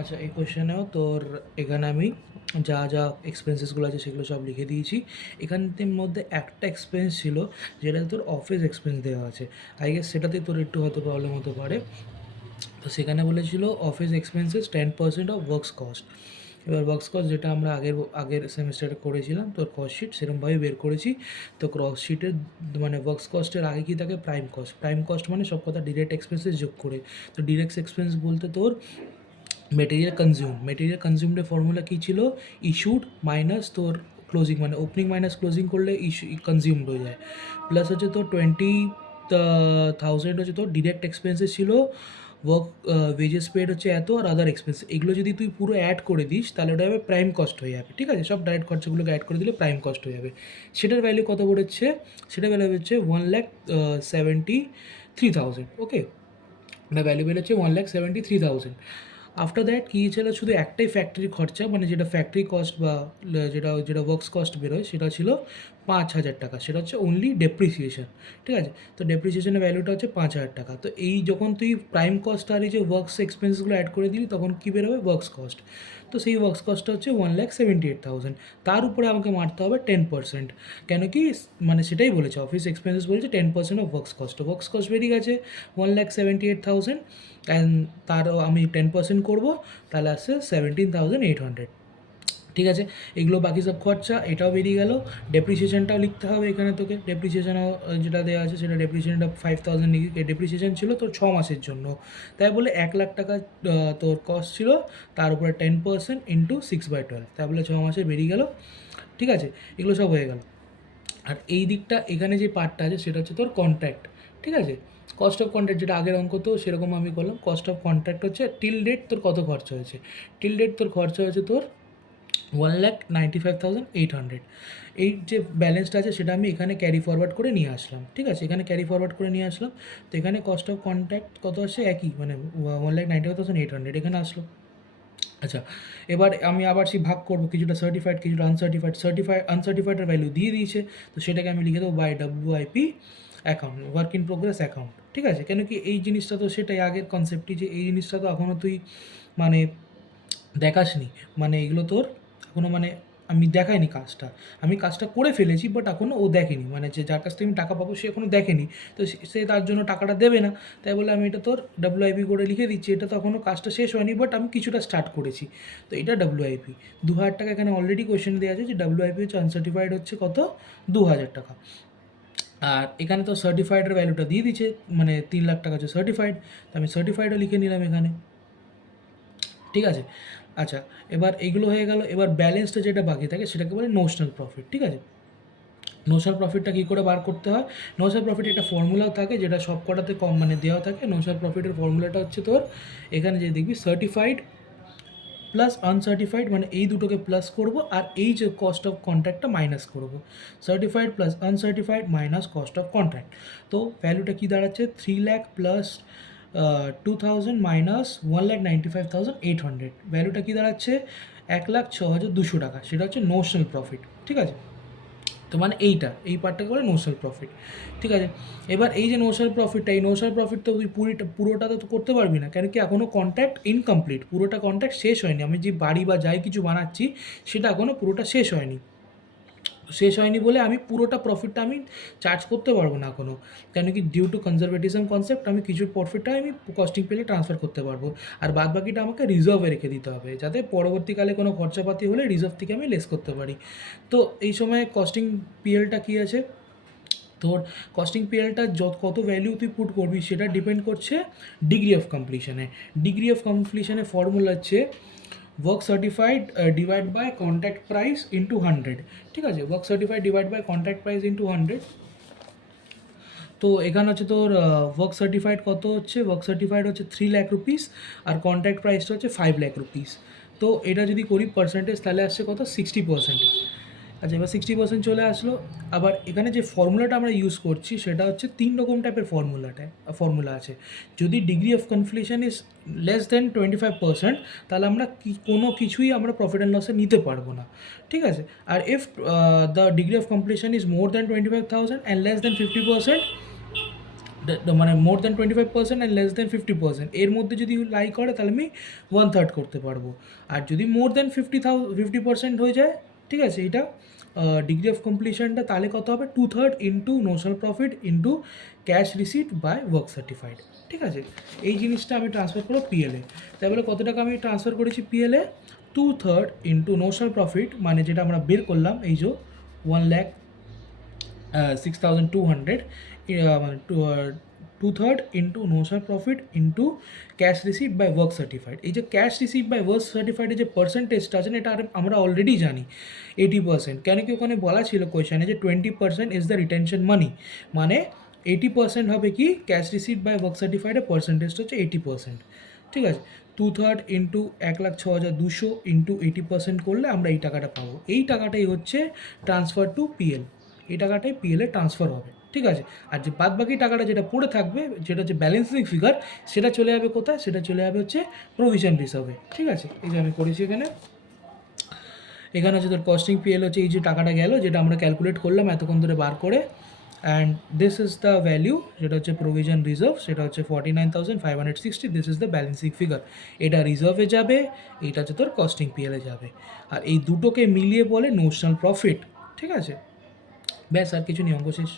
আচ্ছা, এই কোয়েশ্চেনেও তোর এখানে আমি যা যা এক্সপেন্সেসগুলো আছে সেগুলো সব লিখে দিয়েছি। এখানের মধ্যে একটা এক্সপেন্স ছিল যেটাতে তোর অফিস এক্সপেন্স দেওয়া আছে। আই গেস সেটাতে তোর একটু হয়তো প্রবলেম হতে পারে। তো সেখানে বলেছিল office expenses 10% of works cost. এবার ওয়ার্কস কস্ট যেটা আমরা আগের আগের সেমিস্টারে করেছিলাম, তোর কস্ট শিট সেরকমভাবে বের করেছি। তো ক্রস শিটের মানে ওয়ার্কস কস্টের আগে কী থাকে, প্রাইম কস্ট। প্রাইম কস্ট মানে সব কথা ডিরেক্ট এক্সপেন্সেস যোগ করে। তো ডিরেক্ট এক্সপেন্স বলতে তোর মেটেরিয়াল কনজিউমডের ফর্মুলা কী ছিল, ইস্যুড মাইনাস তোর ক্লোজিং, মানে ওপেনিং মাইনাস ক্লোজিং করলে কনজিউমড হয়ে যায়। প্লাস হচ্ছে তোর 20,000 হচ্ছে তোর ডিরেক্ট এক্সপেন্সেস ছিল, ওয়ার্ক ওয়েজেস পেড হচ্ছে এত, আর আদার এক্সপেন্স। এগুলো যদি তুই পুরো অ্যাড করে দিস তাহলে ওটা হবে প্রাইম কস্ট হয়ে যাবে। ঠিক আছে, সব ডাইরেক্ট খরচাগুলোকে অ্যাড করে দিলে প্রাইম কস্ট হয়ে যাবে। সেটার ভ্যালু কত পড়েছে, সেটার ভ্যালু হচ্ছে 1,73,000। ওকে, এটা ভ্যালু বেরোচ্ছে 1,73,000। আফটার দ্যাট কী ছিল, শুধু একটাই ফ্যাক্টরি খরচা, মানে যেটা ফ্যাক্টরি কস্ট বা যেটা যেটা ওয়ার্কস কস্ট বেরোয় সেটা ছিল 5,000 টাকা। সেটা হচ্ছে অনলি ডেপ্রিসিয়েশন। ঠিক আছে, তো ডেপ্রিসিয়েশনের ভ্যালুটা হচ্ছে 5,000 টাকা। তো এই যখন তুই প্রাইম কস্ট আর এই যে ওয়ার্কস এক্সপেন্সগুলো অ্যাড করে দিবি তখন কী বেরোবে, ওয়ার্কস কস্ট। তো সেই ওয়ার্কস কস্টটা হচ্ছে 1,78,000। তার উপরে আমাকে মারতে হবে 10%। কেন কি, মানে সেটাই বলেছে অফিস এক্সপেন্সেস বলেছে 10% of works cost. Works cost বেরিয়ে গেছে 1,78,000, অ্যান্ড তার আমি 10% করবো, তাহলে আসছে 17,800। ঠিক আছে, এগুলো বাকি সব খরচা, এটাও বেরিয়ে গেল। ডেপ্রিসিয়েশনটাও লিখতে হবে এখানে তোকে। ডেপ্রিসিয়েশনও যেটা দেওয়া আছে সেটা ডেপ্রিসিয়েশনটা 5,000 লিখি। ডেপ্রিসিয়েশন ছিল তোর 6 মাসের জন্য, তাই বলে 1,00,000 টাকা তোর কস্ট ছিল, তার উপরে 10% ইন্টু 6/12, তাই বলে 6 মাসে বেরিয়ে গেল। ঠিক আছে, এগুলো সব হয়ে গেল। আর এই দিকটা এখানে যে পার্টটা আছে সেটা হচ্ছে তোর কন্ট্রাক্ট। ঠিক আছে, কস্ট অফ কন্ট্রাক্ট যেটা আগের অঙ্ক, তো সেরকম আমি করলাম। কস্ট অফ কন্ট্রাক্ট হচ্ছে টিল ডেট তোর কত খরচা হয়েছে। টিল ডেট তোর খরচা হয়েছে তোর 1,95,800। এই যে ব্যালেন্সটা আছে সেটা আমি এখানে ক্যারি ফরওয়ার্ড করে নিয়ে আসলাম। ঠিক আছে, এখানে ক্যারি ফরওয়ার্ড করে নিয়ে আসলাম। তো এখানে কস্ট অফ কন্ট্রাক্ট কত আসছে, একই, মানে 1,95,800 এখানে আসলো। আচ্ছা, এবার আমি আবার সেই ভাগ করবো, কিছুটা সার্টিফাইড কিছুটা আনসার্টিফাইড। আনসার্টিফাইডের ভ্যালু দিয়ে দিয়েছে, তো সেটাকে আমি লিখে দেবো by WIP account, work in progress account. ঠিক আছে, কেন কি এই জিনিসটা তো সেটাই আগের কনসেপ্টই, যে এই জিনিসটা তো এখনও তুই মানে দেখাসনি, মানে এগুলো তোর এখনও মানে আমি দেখাইনি কাজটা। আমি কাজটা করে ফেলেছি বাট এখনও ও দেখেনি, মানে যে যার কাছ থেকে আমি টাকা পাবো সে এখনও দেখেনি। তো সে তার জন্য টাকাটা দেবে না, তাই বলে আমি এটা তোর WIP করে লিখে দিচ্ছি। এটা তো এখনও কাজটা শেষ হয়নি বাট আমি কিছুটা স্টার্ট করেছি। তো এটা WIP 2,000 টাকা। এখানে অলরেডি কোয়েশ্চেন দেওয়া আছে যে WIP হচ্ছে আনসার্টিফাইড হচ্ছে কত, 2,000 টাকা। আর এখানে তো সার্টিফাইডের ভ্যালুটা দিয়ে দিচ্ছে, মানে 3,00,000 টাকা হচ্ছে সার্টিফাইড, তো আমি সার্টিফাইডও লিখে নিলাম এখানে। ঠিক আছে, আচ্ছা, এবার এইগুলো হয়ে গেল। এবার ব্যালেন্সটা যেটা বাকি থাকে সেটাকে বলে নোশনাল প্রফিট। ঠিক আছে, নোশনাল প্রফিটটা কী করে বার করতে হয়, নোশনাল প্রফিট একটা ফর্মুলা থাকে যেটা সব কটাতে কম মানে দেওয়া থাকে। নোশনাল প্রফিটের ফর্মুলাটা হচ্ছে তোর এখানে যে দেখবি সার্টিফাইড প্লাস আনসার্টিফাইড, মানে এই দুটোকে প্লাস করব, আর এই যে কস্ট অফ কন্ট্রাক্টটা মাইনাস করব। Certified plus uncertified minus cost of contract. তো ভ্যালুটা কী দাঁড়াচ্ছে, 3,00,000 প্লাস 2,000 মাইনাস 1,95,800। ভ্যালুটা কী দাঁড়াচ্ছে, 1,06,200 টাকা। সেটা হচ্ছে নোশনাল প্রফিট। ঠিক আছে, তো মানে এই পার্টটাকে বলে নোশনাল প্রফিট। ঠিক আছে, এবার এই যে নোশনাল প্রফিটটা, এই নোশনাল প্রফিট তো তুই পুরোটা তো করতে পারবি না, কেন কি এখনও কন্ট্রাক্ট ইনকমপ্লিট, পুরোটা কন্ট্রাক্ট শেষ হয়নি। আমি যে বাড়ি বা যাই কিছু বানাচ্ছি সেটা এখনও পুরোটা শেষ হয়নি বলে আমি পুরোটা প্রফিটটা আমি চার্জ করতে পারবো না এখনও। কেন কি, ডিউ টু কনজারভেটিজম কনসেপ্ট আমি কিছু প্রফিটটা আমি কস্টিং পেলে ট্রান্সফার করতে পারবো, আর বাদ বাকিটা আমাকে রিজার্ভে রেখে দিতে হবে, যাতে পরবর্তীকালে কোনো খরচাপাতি হলে রিজার্ভ থেকে আমি লেস করতে পারি। তো এই সময় কস্টিং পিএলটা কী আছে, তোর কস্টিং পিরিয়ডটা কত ভ্যালু তুই পুট করবি সেটা ডিপেন্ড করছে ডিগ্রি অফ কমপ্লিশনে। ডিগ্রি অফ কমপ্লিশনের ফর্মুলা হচ্ছে work certified divide by contract price into 100। ঠিক আছে, work certified divide by contract price into 100। তো এখানে হচ্ছে তোর ওয়ার্ক সার্টিফাইড কত হচ্ছে, ওয়ার্ক সার্টিফাইড হচ্ছে 3,00,000 রুপিস, আর কন্ট্রাক্ট প্রাইসটা হচ্ছে 5,00,000 রুপিস। তো এটা যদি করি পার্সেন্টেজ তাহলে আসছে কত, 60%। আচ্ছা, এবার 60% চলে আসলো। আবার এখানে যে ফর্মুলাটা আমরা ইউজ করছি সেটা হচ্ছে 3 রকম টাইপের ফর্মুলা আছে। যদি degree of completion is less than 25%, তাহলে আমরা কোনো কিছুই আমরা প্রফিট অ্যান্ড লসে নিতে পারবো না। ঠিক আছে, আর if the degree of completion is more than 25,000 and less than 50%, মানে more than 25% and less than 50%, এর মধ্যে যদি লাই করে তাহলে আমি 1/3 করতে পারবো। আর যদি মোর দ্যান 50% হয়ে যায়, ঠিক আছে, এটা ডিগ্রি অফ কমপ্লিশনটা তাহলে কত হবে, 2/3 into notional profit into cash receipt by work certified. ঠিক আছে, এই জিনিসটা আমি ট্রান্সফার করবো পিএলে। তাই বলে কত টাকা আমি ট্রান্সফার করেছি পিএলে, 2/3 ইন্টু নোশনাল প্রফিট, মানে যেটা আমরা বের করলাম এই যে 1,06,200, মানে 2/3 into notional profit into cash receipt by work certified. এই যে ক্যাশ রিসিট বাই ওয়ার্ক সার্টিফাইডের যে পার্সেন্টেজটা আছে না, এটা আমরা অলরেডি জানি 80%। কেন কি ওখানে বলা ছিল কোয়েশনে যে 20% ইজ দ্য রিটেনশন মানি, মানে 80% হবে কি ক্যাশ রিসিট বাই ওয়ার্ক সার্টিফাইডের পার্সেন্টেজটা হচ্ছে 80%। ঠিক আছে, 2/3 ইন্টু 1,06,200 ইন্টু 80% করলে আমরা এই টাকাটা পাবো। এই টাকাটাই হচ্ছে ট্রান্সফার টু পিএল, এই টাকাটাই পিএলে ট্রান্সফার হবে। ঠিক আছে, আর যে বাদ বাকি টাকাটা যেটা পড়ে থাকবে, যেটা হচ্ছে ব্যালেন্সিং ফিগার, সেটা চলে যাবে কোথায়, সেটা চলে যাবে হচ্ছে প্রভিশন রিসার্ভে। ঠিক আছে, এই যে আমি করেছি এখানে, এখানে হচ্ছে তোর কস্টিং পিএল হচ্ছে এই যে টাকাটা গেল, যেটা আমরা ক্যালকুলেট করলাম এতক্ষণ ধরে বার করে, and this is the value, যেটা হচ্ছে প্রভিশন রিজার্ভ, সেটা হচ্ছে 49,560, this is the balancing figure. এটা রিজার্ভে যাবে, এইটা হচ্ছে তোর কস্টিং পিএলে যাবে, আর এই দুটোকে মিলিয়ে বলে নোশনাল প্রফিট। ঠিক আছে, ব্যাস, আর কিছু নেই, অঙ্ক শেষ।